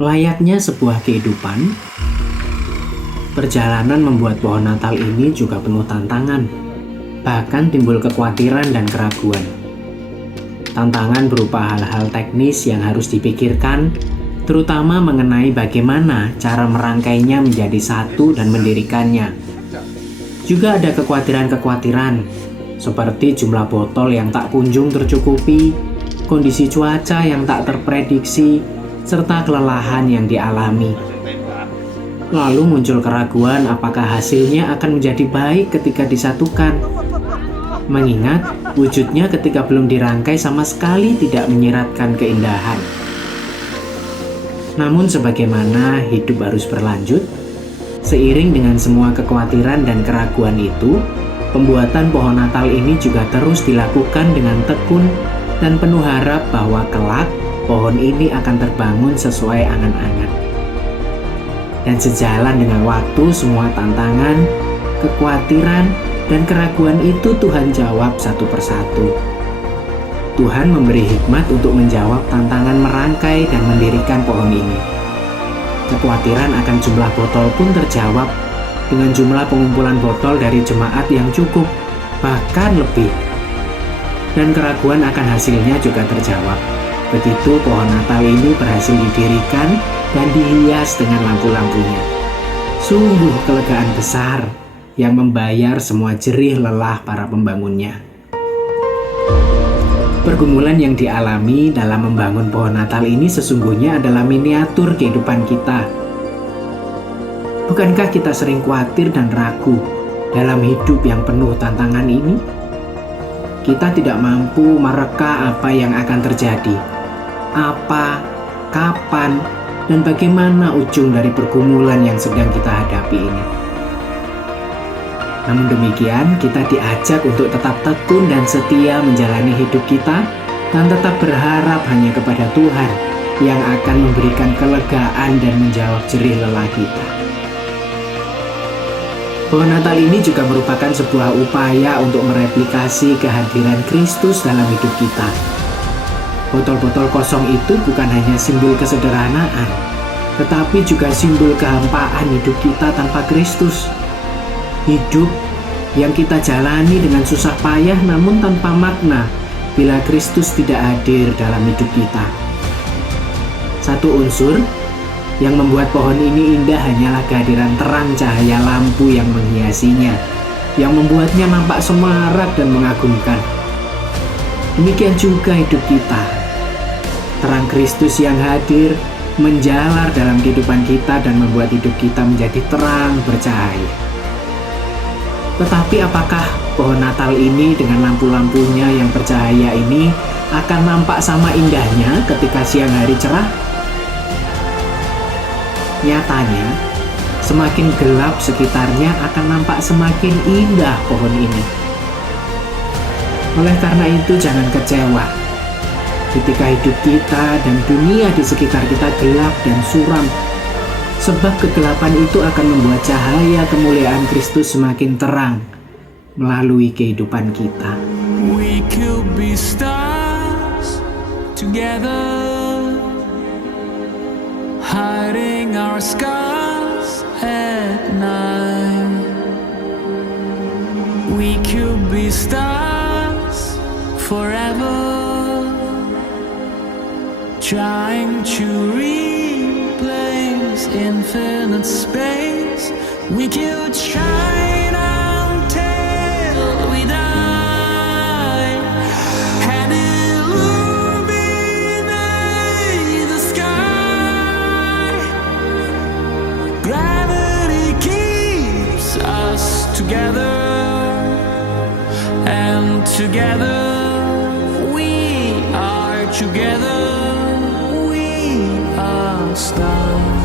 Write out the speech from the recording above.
Layaknya sebuah kehidupan, perjalanan membuat pohon Natal ini juga penuh tantangan. Bahkan timbul kekhawatiran dan keraguan. Tantangan berupa hal-hal teknis yang harus dipikirkan, terutama mengenai bagaimana cara merangkainya menjadi satu dan mendirikannya. Juga ada kekhawatiran-kekhawatiran, seperti jumlah botol yang tak kunjung tercukupi, kondisi cuaca yang tak terprediksi, serta kelelahan yang dialami. Lalu muncul keraguan apakah hasilnya akan menjadi baik ketika disatukan. Mengingat wujudnya ketika belum dirangkai sama sekali tidak menyiratkan keindahan. Namun sebagaimana hidup harus berlanjut, seiring dengan semua kekhawatiran dan keraguan itu, pembuatan pohon Natal ini juga terus dilakukan dengan tekun dan penuh harap bahwa kelak pohon ini akan terbangun sesuai angan-angan. Dan sejalan dengan waktu, semua tantangan, kekhawatiran, dan keraguan itu Tuhan jawab satu persatu. Tuhan memberi hikmat untuk menjawab tantangan merangkai dan mendirikan pohon ini. Kekhawatiran akan jumlah botol pun terjawab dengan jumlah pengumpulan botol dari jemaat yang cukup, bahkan lebih. Dan keraguan akan hasilnya juga terjawab. Begitu pohon Natal ini berhasil didirikan dan dihias dengan lampu-lampunya. Sungguh kelegaan besar yang membayar semua jerih lelah para pembangunnya. Pergumulan yang dialami dalam membangun pohon Natal ini sesungguhnya adalah miniatur kehidupan kita. Bukankah kita sering khawatir dan ragu dalam hidup yang penuh tantangan ini? Kita tidak mampu mereka apa yang akan terjadi, apa, kapan, dan bagaimana ujung dari pergumulan yang sedang kita hadapi ini. Namun demikian, kita diajak untuk tetap tekun dan setia menjalani hidup kita dan tetap berharap hanya kepada Tuhan yang akan memberikan kelegaan dan menjawab jerih lelah kita. Pohon Natal ini juga merupakan sebuah upaya untuk mereplikasi kehadiran Kristus dalam hidup kita. Botol-botol kosong itu bukan hanya simbol kesederhanaan, tetapi juga simbol kehampaan hidup kita tanpa Kristus. Hidup yang kita jalani dengan susah payah namun tanpa makna bila Kristus tidak hadir dalam hidup kita. Satu unsur yang membuat pohon ini indah hanyalah kehadiran terang cahaya lampu yang menghiasinya, yang membuatnya nampak semarak dan mengagumkan. Demikian juga hidup kita. Terang Kristus yang hadir menjalar dalam kehidupan kita dan membuat hidup kita menjadi terang bercahaya. Tetapi apakah pohon Natal ini dengan lampu-lampunya yang bercahaya ini akan nampak sama indahnya ketika siang hari cerah? Nyatanya, semakin gelap sekitarnya akan nampak semakin indah pohon ini. Oleh karena itu jangan kecewa ketika hidup kita dan dunia di sekitar kita gelap dan suram. Sebab kegelapan itu akan membuat cahaya kemuliaan Kristus semakin terang melalui kehidupan kita. We could be stars together, hiding our scars at night. We could be stars forever, trying to replace infinite space. We could shine until we die and illuminate the sky. Gravity keeps us together, and together we are together. We are stars.